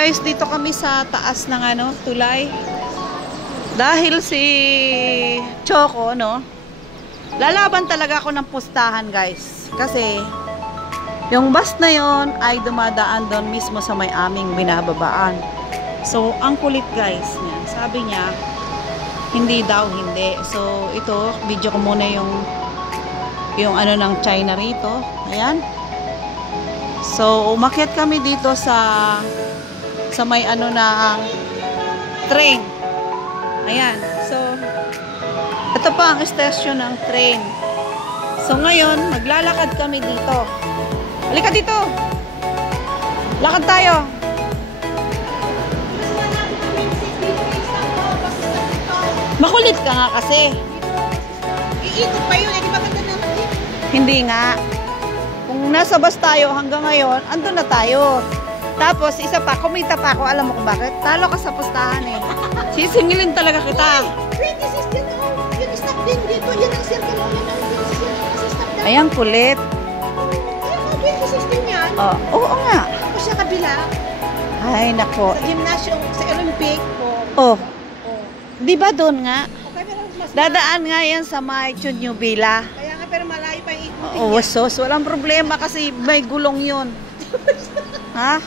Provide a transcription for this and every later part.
guys, dito kami sa taas ng ano, tulay. Dahil si Choco, no? Lalaban talaga ako ng pustahan, guys. Kasi yung bus na yon ay dumadaan doon mismo sa may aming binababaan. So, ang kulit, guys. Yan. Sabi niya, hindi daw, hindi. So, ito, video ko muna yung ano ng China rito. Ayan. So, umakyat kami dito sa may ano na train. Ayan. So, ito pa ang station ng train. So, ngayon, maglalakad kami dito. Halika dito. Lakad tayo. Makulit ka nga kasi. Iikot pa yun. Di ba ganda naman yun? Hindi nga. Kung nasa bus tayo hanggang ngayon, andun na tayo. Tapos, isa pa, kumita pa ako. Alam mo kung bakit? Talo ka sa pustahan eh. Sisingilin talaga kita. 26 din oh. Yung stop din dito. Yan ang circle. Yan ang 26 kasi stop din. Ayan, kulit. Ayun oh, 26 din yan. Oh, oo nga. Tapos sa kabila. Ay, nako. Sa gymnasium, sa Olympic. Oh. Di ba doon nga? Okay, pero mas Dadaan nga yan sa may Chunyubila. kaya nga, pero malayo pa yung ikutin Oo, sos. Walang problema kasi may gulong yun. Ha?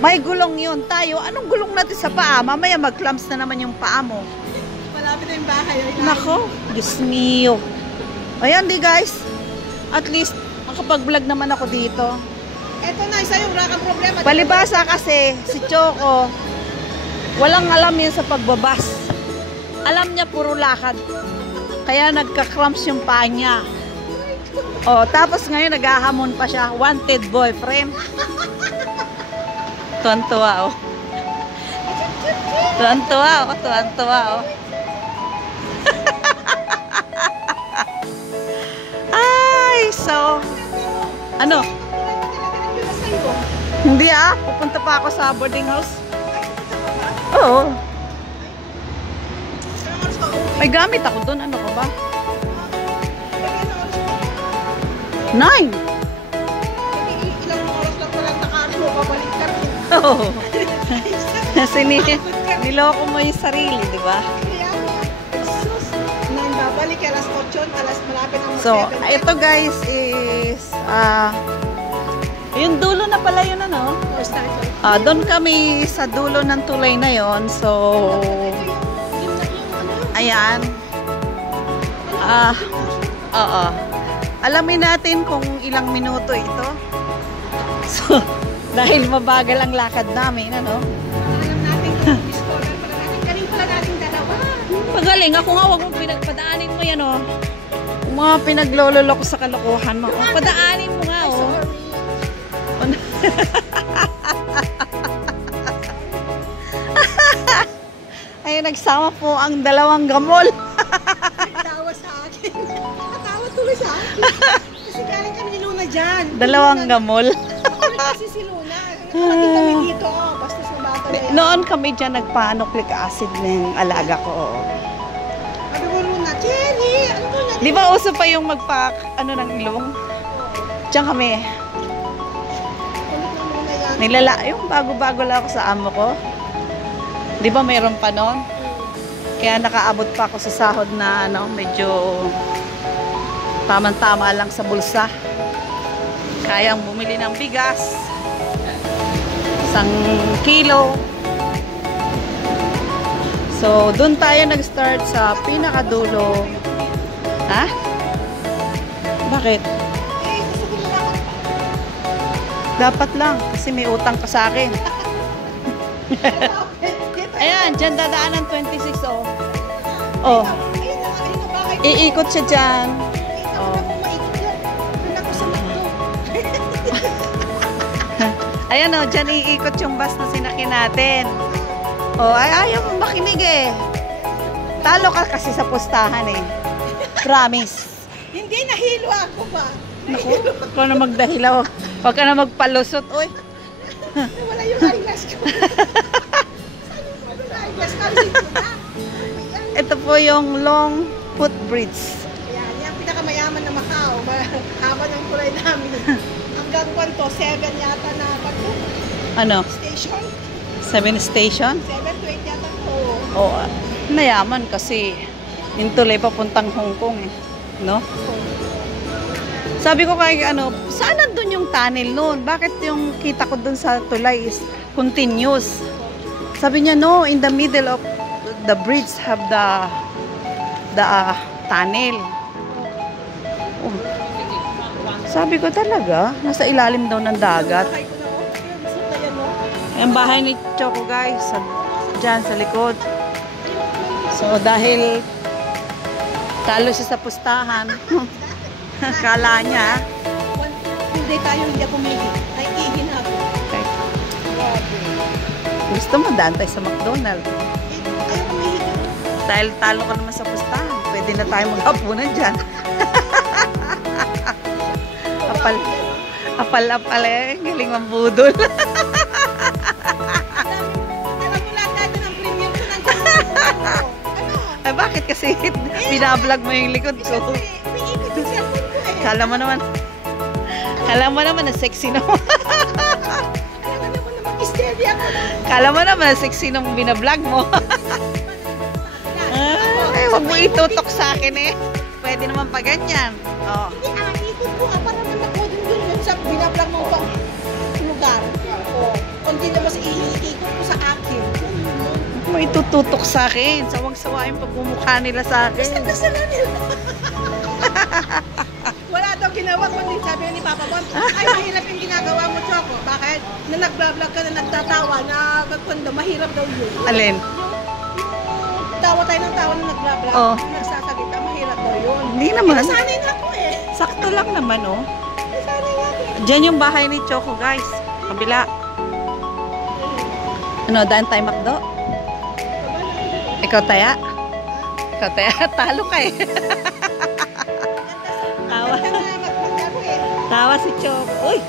May gulong yun. Tayo, anong gulong natin sa paa? Mamaya mag-clamps na naman yung paa mo. Malapit na yung bahay. Nako, Diyos mio. Ayan di guys. At least, makapag-vlog naman ako dito. Eto na, isa yung rakang problema. Palibasa kasi, si Choco, walang alam yun sa pagbabas. Alam niya puro lakad. Kaya nagka-cramps yung paa niya. Oh, tapos ngayon naghahamon pa siya. Wanted boyfriend. Tuwan-tuwa oh. Tuwan-tuwa oh. Tuwan-tuwa oh. Ay, so ano? Hindi ah. Pupunta pa ako sa boarding house. Oo. May gamit ako doon. Ano ka ba? 9. Ilang oras lang palang nakaano mo, pabalik ka rin. Oo. Niloko mo yung sarili, di ba? Kaya nga, sus, nang babalik, alas 8, alas malapit ang So, 7. ito guys is yung dulo na pala yun ano. Doon kami sa dulo ng tulay na yon. So, ayan. Oo. Alamin natin kung ilang minuto ito. So, dahil mabagal ang lakad namin, ano? Alam natin kung discover pala natin. Galing pala natin dalawa. Pagaling. Ako nga, huwag mo pinagpadaanin mo yan, oh. Kung mga pinaglololo ko sa kalokohan mo. Oh, padaanin mo nga, oh. Ay, nagsama po ang dalawang gamol. Tawa sa akin. Tawa tuloy sa akin. Kasi galing kami ni Luna dyan. Dalawang gamol. Kasi si Luna. Kapatid kami dito. Basta sa bata na yan. Noon kami dyan nagpa-nucleic acid ng alaga ko. Oh. Sabi mo Luna, Jenny, ano na? Di ba uso pa yung ano ng ilong? Diyan kami. Yung bago-bago lang ako sa amo ko. Di ba mayroon pa noon? Kaya nakaabot pa ako sa sahod na ano, medyo tamang-tama lang sa bulsa. Kayang bumili ng bigas. 1 kilo. So, doon tayo nag-start sa pinakadulo. Ha? Bakit? Gusto ko lumakad pa. Dapat lang, kasi may utang ka sa akin. Ayan, dyan dadaan ng 26, oh. Oh. Ayun na, bakit? Iikot siya dyan. Oh. Doon ako sa McDo. Ayan, oh, dyan iikot yung bus na sinaki natin. Oh, ayaw mo makinig eh. Talo ka kasi sa pustahan eh. Promise. Hindi, nahilo ako ba? Naku, ikaw na magdahilaw. Huwag ka na magpalusot, oy. Wala yung eyeglass ko. Ito po yung long footbridge. Ayan, yan pinakamayaman na Macau. Haba ng kulay namin. Hanggang 7 yata na bato. Ano? Station. 7 station? 7:20 yata po. Oo, mayaman kasi yung tulay papuntang Hong Kong eh. No? Sabi ko kay saan nandun yung tunnel noon? Bakit yung kita ko dun sa tulay is continuous? Sabi niya, no, in the middle of the bridge have the tunnel. Oh. Sabi ko talaga, nasa ilalim daw ng dagat. Bahay ko na po. Gusto na yan, no? Yung bahay ni Choco guys, dyan sa likod. So dahil talo siya sa pustahan, kala niya. Hindi tayo, hindi ako may ay ihin ako. Okay. Grabe. Gusto mo daan tayo sa McDonald's. Ayaw ko may higit. Dahil talo ka naman sa pustahan, pwede na tayo maghapunan dyan. Apal eh, galing mambudol. Alam mo lahat natin ang premium ko ng ano? Ay bakit kasi binablog mo yung likod ko? May ikot yung cellphone ko eh. Kala mo naman na sexy naman. Alam mo naman, steady ako. Kala mo naman na sexy nung binablog mo. Ay, wag mo itutok sa akin eh. Pwede naman pa ganyan. Oh. Hindi, ikot ko para naman ako dun sa binablog mo pa lugar. O, kundi naman sa iikot ko sa akin. Wag mo itututok sa akin. Sawang-sawa yung pagmumukha nila sa akin. Gusto na nila. Wala daw ginawa kundi sabi ni Papa Bon, ay mahirap yung ginagawa mo, Choco. Bakit? Na nag-vlog ka na nagtatawa na magkundo, mahirap daw yun. Alin? Tawa tayo ng tawa na nag-vlog. Oh. Nagsasagita, mahirap daw yun. Hindi naman. Nasanay na ako eh. Sakto lang naman oh. Nasanay na ako eh. Diyan yung bahay ni Choco guys. Kabila. Ano, daan tayo McDo? Ikaw taya? Ikaw taya? Talo ka eh. Tawa. Tawa si Choco. Uy!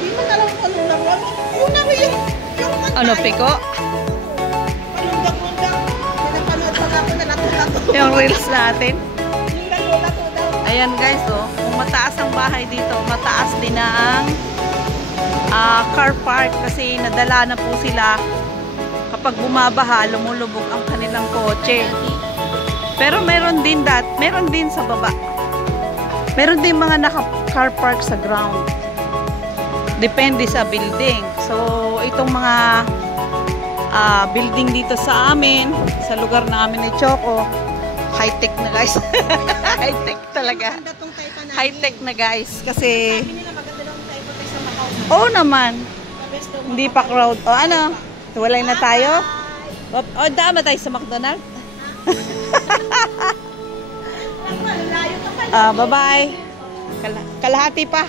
Hindi mo alam kung ano lang lang. Yun na yung Ano, piko? Panundag-undag. Pinapanood pa ako na lato-lato. Yung reels natin. Yung lato-lato daw. Ayan guys oh. Kung mataas ang bahay dito, mataas din na ang car park kasi nadala na po sila kapag bumabaha, lumulubog ang kanilang kotse. Pero meron din sa baba. Meron din mga naka-car park sa ground. Depende sa building. So, itong mga building dito sa amin, sa lugar namin ni Choco, high-tech na guys. High-tech talaga. Maganda tong Taypan namin. High-tech na guys. Kasi, Sabi nila maganda daw ang Taypan tayo sa Macau. oo naman. The best daw Hindi Macau. pa crowd. O ano? Walay na tayo? O, daan ba tayo sa McDonald's? Layo to pala. Bye-bye. Kalahati pa.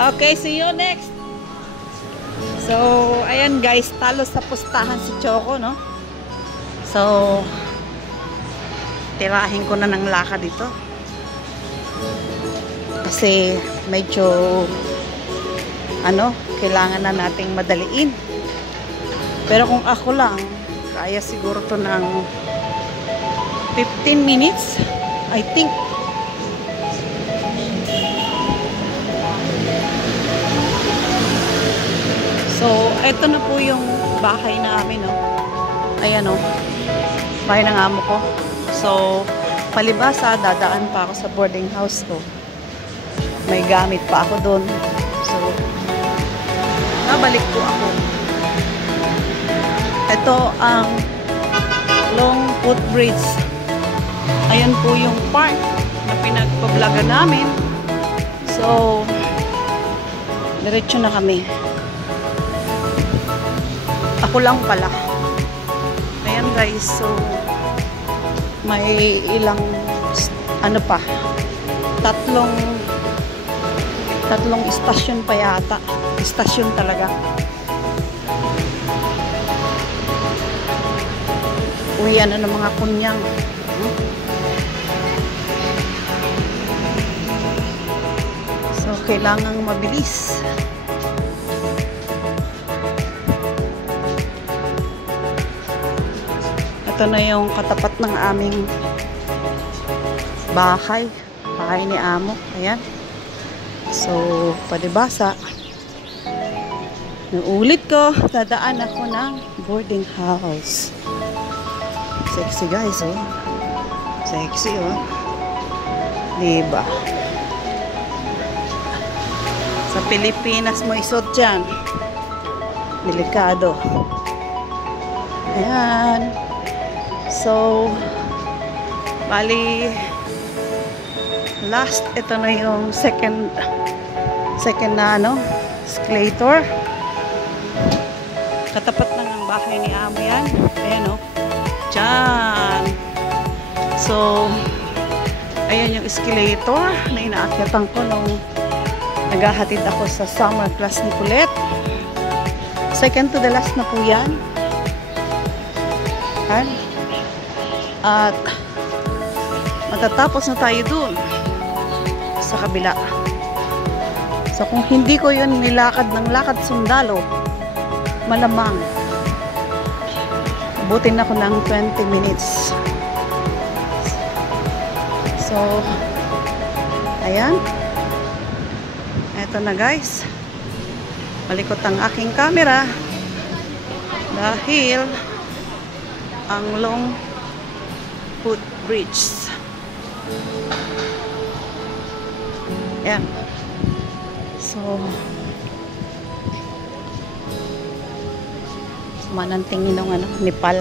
Okay, see you next. So, ayan guys, talo sa pustahan si Choco, no? So, tirahin ko na ng lakad dito. Kasi, medyo, kailangan na nating madaliin. Pero kung ako lang, kaya siguro to ng 15 minutes, I think. So, eto na po yung bahay namin, no? Ayan, no? Bahay ng amo ko. So, palibasa, dadaan pa ako sa boarding house ko. May gamit pa ako doon. So, babalik po ako. Ito ang Long Footbridge. Ayan po yung park na pinagpablaga namin. So, diretso na kami. Ako lang pala. Ayan guys, so may ilang tatlong istasyon pa yata. Istasyon talaga. Uwian na ng mga kunyang. So, kailangang mabilis. Ito na yung katapat ng aming bahay. Bahay ni Amo. Ayan. So, palibasa. Naulit ko, dadaan ako ng boarding house. Sexy guys, oh. Sexy, oh. Diba? Sa Pilipinas mo isot dyan. Delikado. Ayan. So, bali, last, ito na yung second na, ano, escalator. Katapat lang ng bahay ni Amo yan. Ayan, oh. Diyan. So, ayan yung escalator na inaakyatan ko nung naghahatid ako sa summer class ni Colette. Second to the last na po yan. At matatapos na tayo dun sa kabila. So, kung hindi ko yun nilakad ng lakad sundalo, malamang abutin ako ng 20 minutes. So, ayan. Eto na guys. Malikot ang aking camera dahil ang long footbridge. Ayan. So, manang tingin ng ano, Nepal.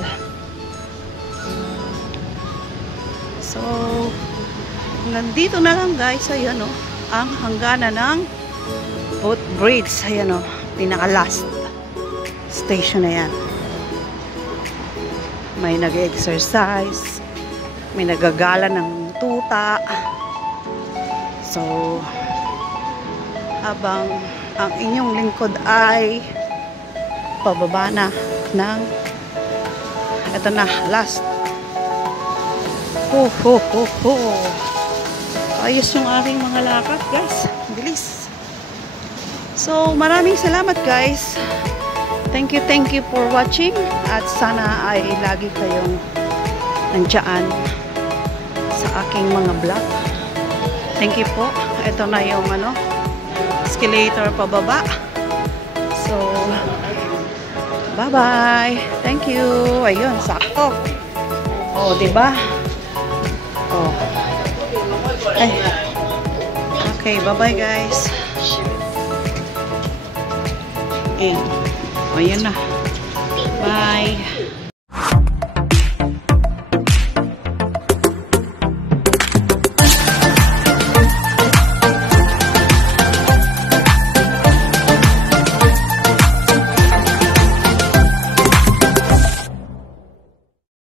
So, nandito na lang guys, ayan o, ang hangganan ng footbridge. Ayan o, pinaka last station na yan. May nag-exercise, may nagagala ng tuta. So, habang ang inyong lingkod ay pababa na ng ito na, last. Ayos yung aking mga lakad guys, bilis. So maraming salamat guys, thank you for watching, at sana ay lagi kayong nandiyan sa aking mga vlog. Thank you po. Ito na yung ano, escalator pababa. So bye-bye. Thank you. Ayun, sakto. Oh, 'di ba? Oh. Ay. Okay, bye-bye guys. Oh, yan na. Bye.